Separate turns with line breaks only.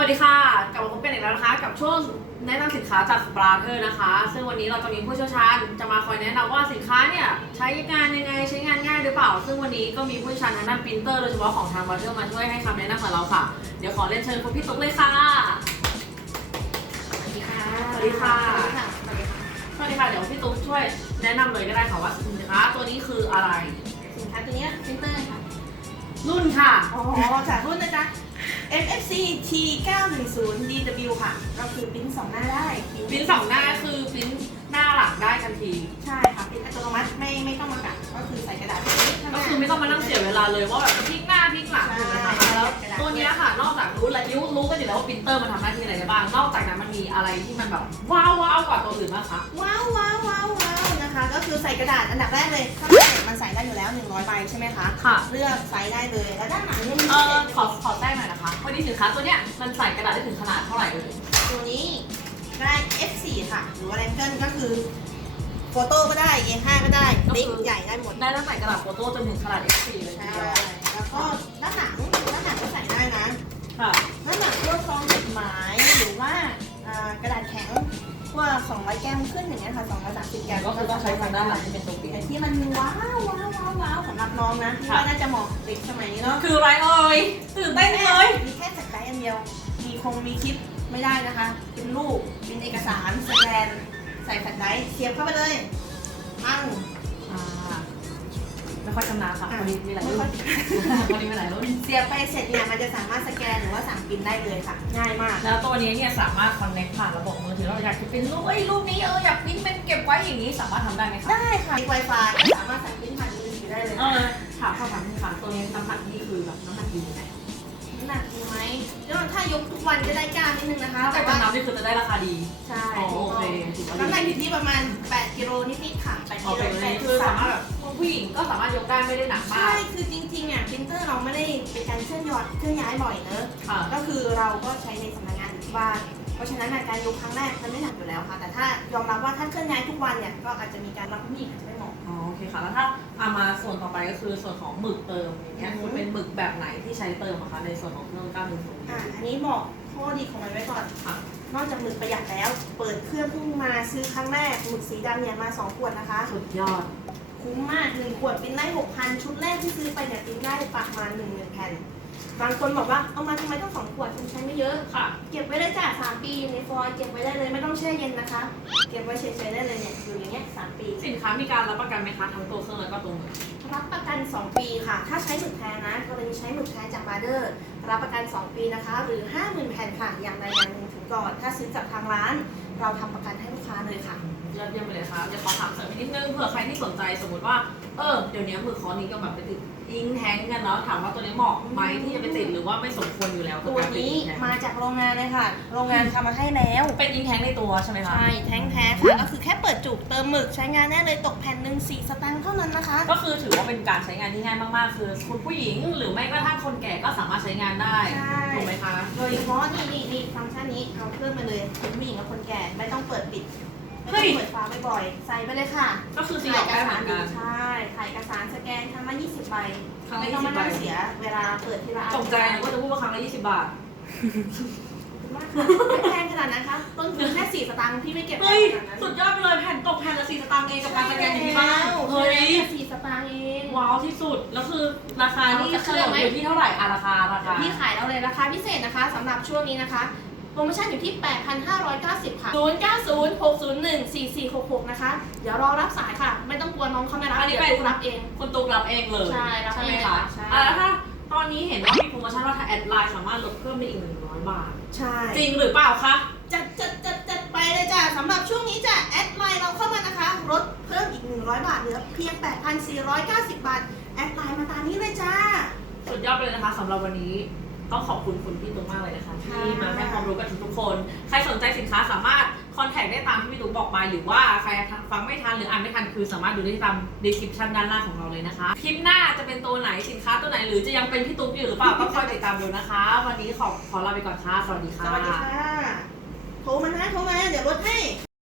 วัสดีค่ะกลับมาพบกันอีกแล้วนะคะกับช่วงแนะนำสินค้าจากบราเธอร์นะคะซึ่งวันนี้เราจะมีผู้เชี่ยวชาญจะมาคอยแนะนำว่าสินค้าเนี่ยใช้งานยังไงใช้งานง่ายหรือเปล่าซึ่งวันนี้ก็มีผู้เชี่ยวชาญทางด้านปรินเตอร์โดยเฉพาะของทางบราเธอร์มาช่วยให้คำแนะนำกับเราค่ะเดี๋ยวขอเรียนเชิญคุณพี่ตุ๊กเลยค่ะ
สวัสดีค่ะ
สวัสดีค่ะสวัสดีค่ะสวัสดีค่ะเดี๋ยวพี่ตุ๊กช่วยแนะนำเลยก็ได้ค่ะว่าสินค้าตัวนี้คืออะไร
สินค้าตัวนี้ปรินเตอร์ค่ะ
รุ่นค่ะ
อ๋อจากรุ่นนะจ๊ะ MFC T910DW ค่ะก็คือปริ้น2หน้าได้
ปริ้น2หน้าคือปริ้นหน้าหลังได้ทันที
ใช่ค่ะปริ้นอัตโนมัติไม่ต้องมากัดก็คือใส่กระดาษ
ก็คือไม่ต้องมานั่งเสียเวลาเลยว่าแบบพลิกหน้าพลิกหลังถูกไหมคะแล้วตัวนี้ค่ะนอกจากรู้กันอยู่แล้วว่าปรินเตอร์มันทำหน้าที่อะไรได้บ้างนอกจากนั้นมันมีอะไรที่มันแบบว้าวกว่าตัวอื่นบ้างคะ
ว้าวนะคะก็คือใส่กระดาษอันดับแรกเลยถ้ามันใส่ได้อยู่แล้ว100ใบใช่ไหมคะ
ค่ะ
เลือกไซส์ได้เลยแล้วด้านหลังนี่
ขอแจ้งหน่อยนะคะพอดีสินค้าตัวเนี้ยมันใส่กระดาษได้ถึงขนาดเท่าไหร่เลย
ตัวนี้ได้ F4 ค่ะหรือว่าแรงเกิลก็คือโฟโต้ก็ได้ A5 ก็ได้เล็กใหญ่ได้หมด
ได้ตั้งแต่กระดาษโฟโต้จนถึงขนาด F4 เลย
ใช่แล้วก็ด้านหลังก็ใส่ได้นะ
ค่ะ
ด้านหลังพวกซองจดหมายหรือว่ากระดาษแข็งพวก200แก้มขึ้นอย่างเงี้ยค่ะ230แก้ม
ก็คือต้องใช้ทางด้านหลังที่เป็นตัวปีน
ที่มันว้าวสำหรับน้องนะที่ว่าน่าจะเหมาะเด็กสมัยนี้เนาะ
คือไรเอ่ยตื่นเต้นเลย
มีแค่สกายอันเดียวมีคลิปไม่ได้นะคะเป็นรูปเป็นเอกสารสแกนใส่แฟลชไดรฟ์เสียบเข้าไปเลยปั้ง
ไม่ค่อยชำนาญค่ะวันนี้มีหลายรุ่นวันนี้มีหลายรุ่น
เสียบไปเสร็จเนี่ยมันจะสามารถสแกนหรือว่าสั่งพิมพ์ได้เลยค่ะง่ายมาก
แล้วตัวนี้เนี่ยสามารถคอนเนคผ่านระบบมือถือเราอยากจะเป็นรูปนี้อยากพิมพ์เป็นเก็บไว้อย่างนี้สามารถทำได้ไหมคะ
ได้ค่ะมี Wi-Fi สามารถสั่งพิมพ์ผ่านมือถือได้เลย
ถามค่ะตัวนี้น้ำหนักนี่คือแบบน้ำหนักดีไหม
น้ำหนักดีไหมถ้ายกทุกวันก็ได้กล้ามนิดนึงนะคะ
แต่ว่าน้ำนี่คือจะได้ราคาดี
ใช่
โอเค
น้ำหนักอยู่ที่ประมาณ8กิโลนิดๆค่ะ8กิโล
คือสามารถแบบผู้หญิงก็สามารถยกได้ไม่ได้หนักมาก
ใช่คือจริงๆอ่ะปรินเตอร์เราไม่ได้เป็นการเคลื่อนย้ายบ่อยเนอะก็คือเราก็ใช้ในสำนักงานอยู่ที่บ้านเพราะฉะนั้นการยกครั้งแรกมันไม่หนักอยู่แล้วค่ะแต่ถ้ายอมรับว่าถ้าเคลื่อนย้ายทุกวันเนี่ยก็อาจจะมีการรับผู้หญิงอาจจะไม่เหมาะ
โอเคค่ะแล้วถ้ามาส่วนต่อไปก็คือส่วนของหมึกเติมอย่างเงี้ยคุณเป็นหมึกแบบไหนที่ใช้เติมอะคะในส่วนของเครื่อง910
อันนี้บอกข้อดีของมันไว้ก่อนนอกจากหมึกประหยัดแล้วเปิดเครื่องเพิ่งมาซื้อครั้งแรกหมึกสีดำเนี่ยมา2ขวดนะคะ
สุดยอด
คุ้มมาก1ขวดปิ้นได้ 6,000 ชุดแรกที่ซื้อไปเนี่ยปิ้นได้ประมาณ10,000 แผ่นบางคนบอกว่าเอามาทำไมต้อง2ขวดคุณใช้ไม่เยอะ
ค่ะ
เก็บไว้ได้จ้ะ3 ปีในฟอยล์เก็บไว้ได้เลยไม่ต้องแช่เย็นนะคะเก็บไว้เฉยๆได้เลยเนี่ยอยู่อย่างเงี้ย3 ปี
สินค้ามีการรับประกันไหมคะทั้งตัวเครื่องแล้วก็ตัวหมึก
รับประกัน2 ปีค่ะถ้าใช้หมึกแท้นะกรณีใช้หมึกแท้จากบาร์เดอร์รับประกัน2 ปีนะคะหรือ 50,000 แผ่นค่ะอย่างใดอย่างหนึ่งถึงก่อนถ้าซื้อจากทางร้านเราทำประกันให้ลูกค้าเลยค่ะ
ยอดเยี่ยมไปเลยค่ะเดี๋ยวขอถามเสริมนิดนึงเผื่อใครที่สนใจสมมติว่าเดี๋ยวนี้หมึกคอนี้ก็แบบไปติดอิงแท้งกันเนาะถามว่าตัวนี้เหมาะไหมที่จะไปติดหรือว่าไม่สมควรอยู่แล้ว
ตัวนี้มาจากโรงงานเลยค่ะโรงงานทำมาให้แล้ว
เป็นอิงแท้งในตัวใช่ไหมคะ
ใช่แท้งแท้ค่ะก็คือแค่เปิดจุกเติมหมึกใช้งานได้เลยตกแผ่นหนึ่ง4 สตางค์เท่านั้นนะคะ
ก็คือถือว่าเป็นการใช้งานที่ง่ายมากๆคือคุณผู้หญิงหรือไม่กระทั่งคนแก่ก็สามารถใช้งานได้ถูกไหมคะ
โดยเฉพาะนี่ฟังก์ชันนี้เอาเครื่องมาเลยคุณผู้หญิงกับคนแก่ไม่ต้องเปิดปิดไม่ต้องเปิดฟ้าบ่อยๆใส่ไปเลยค่ะ
ก็คือถ่ายเอกสาร
ใช่ถ่ายเอกสารสแกนครั้งละ20 ใบไม่ต้องมานั่งเสียเวลาเปิดทีละ
ตกใจว่าจะพูดว่าครั้งละ20 บาท
ไม่แพงขนาดนั้นครับต้นทุนแค่4 สตางค์พี่ไม่เก็บ
เฮ้ยสุดยอดไปเลยแผ่นตกแผ่นละ4 สตางค์เองกับการสแกนอย่างนี้บ้าง
เฮ้ย4 สตางค์เอง
ว้าวที่สุดแล้วคือราคานี่เฉลี่ยอยู่ที่เท่าไหร่ราคา
พี่ขายเราเลยราคาพิเศษนะคะสำหรับช่วงนี้นะคะโปรโมชั่นอยู่ที่ 8,590 ค่ะ 0906014466 นะคะเดี๋ยวรอรับสายค่ะไม่ต้องกลัวน้องเขาไม่รับ
อันนี้
เป็นรับเอง
คุณตุ๊กรับเองเลย
ใช่
ไหมคะแล้วถ้าตอนนี้เห็นว่ามีโปรโมชั่นว่าถ้าแอดไลน์สามารถลดเพิ่มได้อีก100 บาท
ใช่
จริงหรือเปล่าคะ
จัดไปเลยจ้ะสำหรับช่วงนี้จ้ะแอดไลน์เราเข้ามานะคะลดเพิ่มอีก100 บาทเหลือเพียง 8,490 บาทแอดไลน์มาตามนี้เลยจ้า
สุดยอดเลยนะคะสำหรับวันนี้ต้องขอบคุณคุณพี่ตุ๊กมากเลยนะคะที่มาให้ความรู้กับทุกคนใครสนใจสินค้าสามารถคอนแทคได้ตามที่พี่ตุ๊กบอกไปหรือว่าใครฟังไม่ทันหรืออ่านไม่ทันคือสามารถดูได้ตาม description ด้านล่างของเราเลยนะคะคลิปหน้าจะเป็นตัวไหนสินค้าตัวไหนหรือจะยังเป็นพี่ตุ๊กอยู่หรือเปล่าต้องคอยติดตามดูนะคะวันนี้ขอลาไปก่อนค่ะสวัสดีค่ะ
สวัสดีค่ะโทรมาเดี๋ยวลดให้